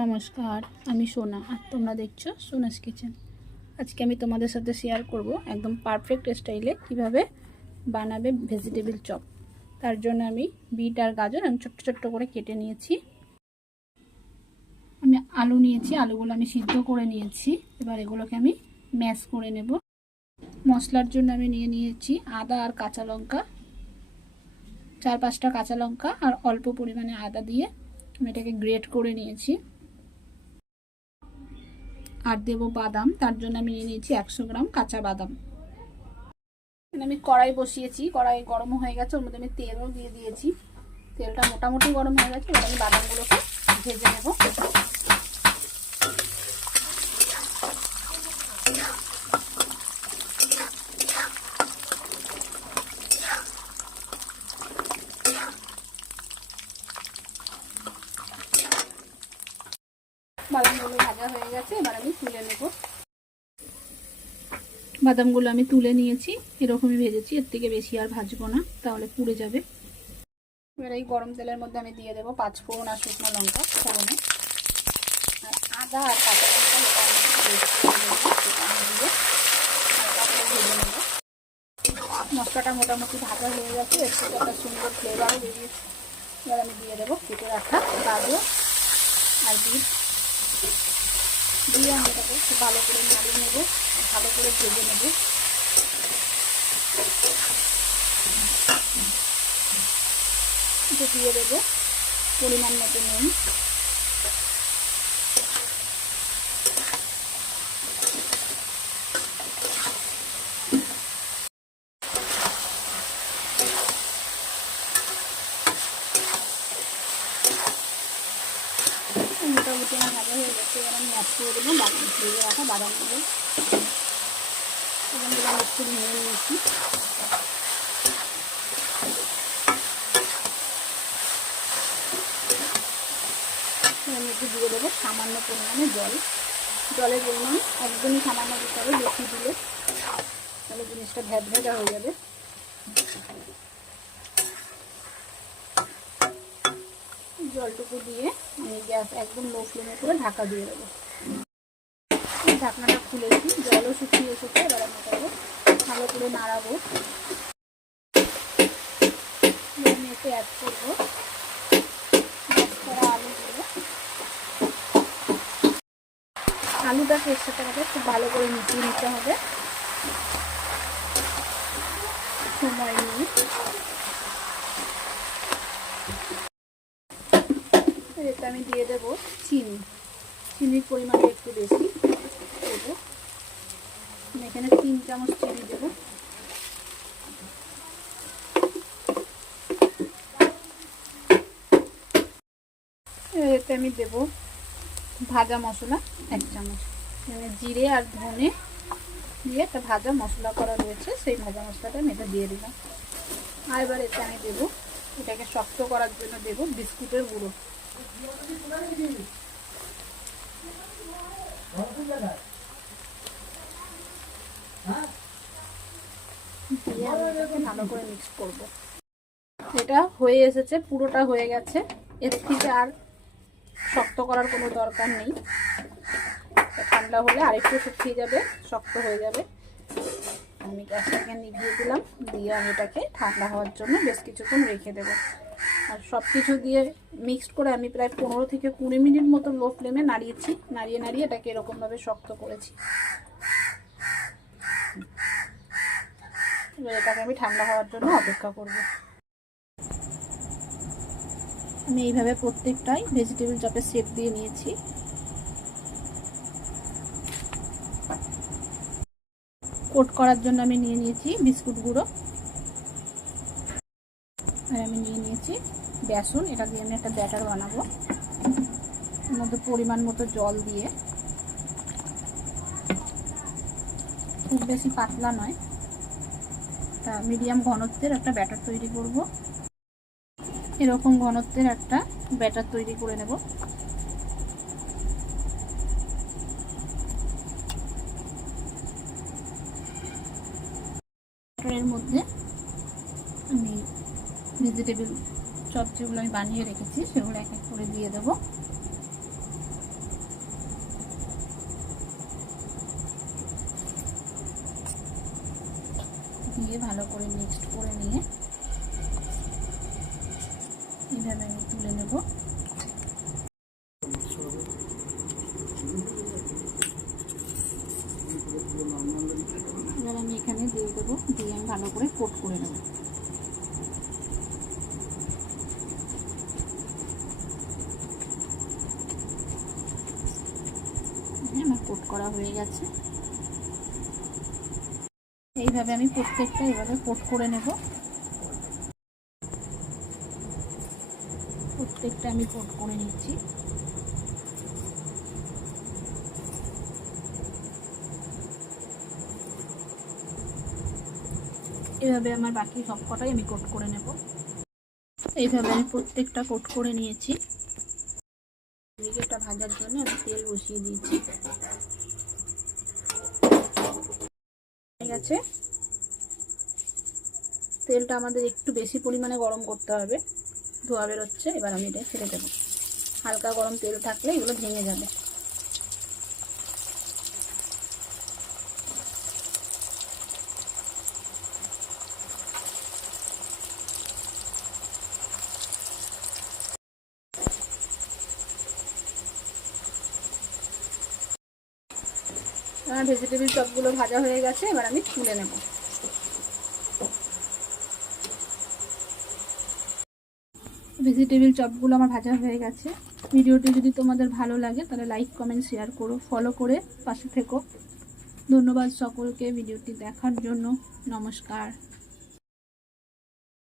নমস্কার, আমি সোনা আর তোমরা দেখছো সোনাস কিচেন। আজকে আমি তোমাদের সাথে শেয়ার করব একদম পারফেক্ট স্টাইলে কিভাবে বানাবে ভেজিটেবিল চপ। তার জন্য আমি বিট আর গাজর আমি ছোট্ট ছোট্ট করে কেটে নিয়েছি। আমি আলু নিয়েছি, আলুগুলো আমি সিদ্ধ করে নিয়েছি। এবার এগুলোকে আমি ম্যাশ করে নেব। মশলার জন্য আমি নিয়েছি আদা আর কাঁচা লঙ্কা, 4-5টা কাঁচা লঙ্কা আর অল্প পরিমাণে আদা দিয়ে আমি এটাকে গ্রেট করে নিয়েছি। আর দেব বাদাম, তার জন্য আমি নিয়েছি 100 গ্রাম কাঁচা বাদাম। আমি কড়াই বসিয়েছি, কড়াই গরম হয়ে গেছে, ওর মধ্যে আমি তেলও দিয়ে দিয়েছি। তেলটা মোটামুটি গরম হয়ে গেছে, এবার আমি বাদামগুলোকে ভেজে নেব। বাদামগুলো ভাজা হয়ে গেছে, এবার আমি তুলে নেব। বাদামগুলো আমি তুলে নিয়েছি, এরকমই ভেজেছি, এর থেকে বেশি আর ভাজবো না, তাহলে পুড়ে যাবে। এবার এই গরম তেলের মধ্যে আমি দিয়ে দেবো 5 ফোড়ন আর শুকনো লঙ্কা ফোড়নে, আর আদা আর কাঁচা লঙ্কা ভেজে নেব। মশলাটা মোটামুটি ভাজা হয়ে গেছে, এর থেকে একটা সুন্দর ফ্লেভারও বেরিয়েছে। এবার আমি দিয়ে দেবো কেটে রাখা গাজর আর বিট দিয়ে আমি এটাকে খুব ভালো করে নাড়িয়ে নেব, ভালো করে ভেজে নেব। এটা দিয়ে দেবো পরিমাণ মতো নুন, মোটামুটি আমার ভাজা হয়ে গেছে। এবার আমি অ্যাড করে দেবো ভেজে রাখা বাদামগুলো, এবং এবার একটু ভেঙে নিয়েছি। আমি একটু দিয়ে দেবো সামান্য পরিমাণে জল। জলের পরিমাণ একদমই সামান্য দিতে হবে, বেশি দিলে তাহলে জিনিসটা ভেজা হয়ে যাবে। জলটুকু দিয়ে আমি গ্যাস একদম লো ফ্লেমে করে ঢাকা দিয়ে দেবো। ঢাকনাটা খুলেছি, জলও শুকিয়ে এসেছে। এবার আমি এটাকে ভালো করে নাড়াবো। আমি একটু অ্যাড করবো ম্যাশ করা আলুগুলো। আলুটাকে এর সাথে আমাকে খুব ভালো করে মিশিয়ে নিতে হবে সময় নিয়ে। এতে আমি দিয়ে দেবো চিনি, চিনির পরিমাণটা একটু বেশি দেবো। আমি এখানে 3 চামচ চিনি দেবো। এতে আমি দেবো ভাজা মশলা 1 চামচ, মানে জিরে আর ধনে দিয়ে একটা ভাজা মশলা করা রয়েছে, সেই ভাজা মশলাটা আমি এটা দিয়ে দিলাম। আর এবার এতে আমি দেবো, এটাকে শক্ত করার জন্য দেবো বিস্কুটের গুঁড়ো। দিয়ে আমি এটাকে ভালো করে মিক্স করবো। এটা হয়ে এসেছে, পুরোটা হয়ে গেছে, এর থেকে আর শক্ত করার কোনো দরকার নেই। ঠান্ডা হলে আরেকটু শুকিয়ে যাবে, শক্ত হয়ে যাবে। আমি গ্যাসটাকে নিভিয়ে দিলাম, দিয়ে আমি এটাকে ঠান্ডা হওয়ার জন্য বেশ কিছুক্ষণ রেখে দেবো। আর সব কিছু দিয়ে মিক্সড করে আমি প্রায় 15 থেকে 20 মিনিট মতো লো ফ্লেমে নাড়িয়েছি। নাড়িয়ে নাড়িয়ে এটাকে এরকমভাবে শক্ত করেছি। এবার এটাকে আমি ঠান্ডা হওয়ার জন্য অপেক্ষা করব। আমি এইভাবে প্রত্যেকটাই ভেজিটেবিল চপের শেপ দিয়ে নিয়েছি। কোট করার জন্য আমি নিয়ে নিয়েছি বিস্কুট গুঁড়ো, আর আমি নিয়ে নিয়েছি বেসন। এটা দিয়ে আমি একটা ব্যাটার বানাবো। এর মধ্যে পরিমাণ মতো জল দিয়ে, খুব বেশি পাতলা নয়, তা মিডিয়াম ঘনত্বের একটা ব্যাটার তৈরি করব। এরকম ঘনত্বের একটা ব্যাটার তৈরি করে নেব। ব্যাটারের মধ্যে আমি ভেজিটেবিল চপ যেগুলো আমি বানিয়ে রেখেছি সেগুলো এক এক করে দিয়ে দেবো। দিয়ে ভালো করে মিক্সড করে নিয়ে এইভাবে আমি তুলে নেব। এবার আমি এখানে দিয়ে দেবো, দিয়ে আমি ভালো করে কোট করে নেব। আমার কোট করা হয়ে গেছে। এইভাবে আমি প্রত্যেকটা এভাবে কোট করে নেব। প্রত্যেকটা আমি কোট করে নিচ্ছি। এভাবে আমার বাকি সব কটাই আমি কোট করে নেব। এইভাবে আমি প্রত্যেকটা কোট করে নিয়েছি। এটা ভাজার জন্য আমি তেল বসিয়ে দিয়েছি। ঠিক আছে, তেলটা আমাদের একটু বেশি পরিমাণে গরম করতে হবে, ধোয়া বেরোচ্ছে। এবার আমি এটা ছেড়ে দেবো। হালকা গরম তেল থাকলে এগুলো ভেঙে যাবে। আমার ভেজিটেবিল চপগুলো ভাজা হয়ে গেছে, এবার আমি তুলে নেব। ভেজিটেবিল চপগুলো আমার ভাজা হয়ে গেছে। ভিডিওটি যদি তোমাদের ভালো লাগে তাহলে লাইক, কমেন্ট, শেয়ার করো, ফলো করে পাশে থেকো। ধন্যবাদ সকলকে ভিডিওটি দেখার জন্য। নমস্কার।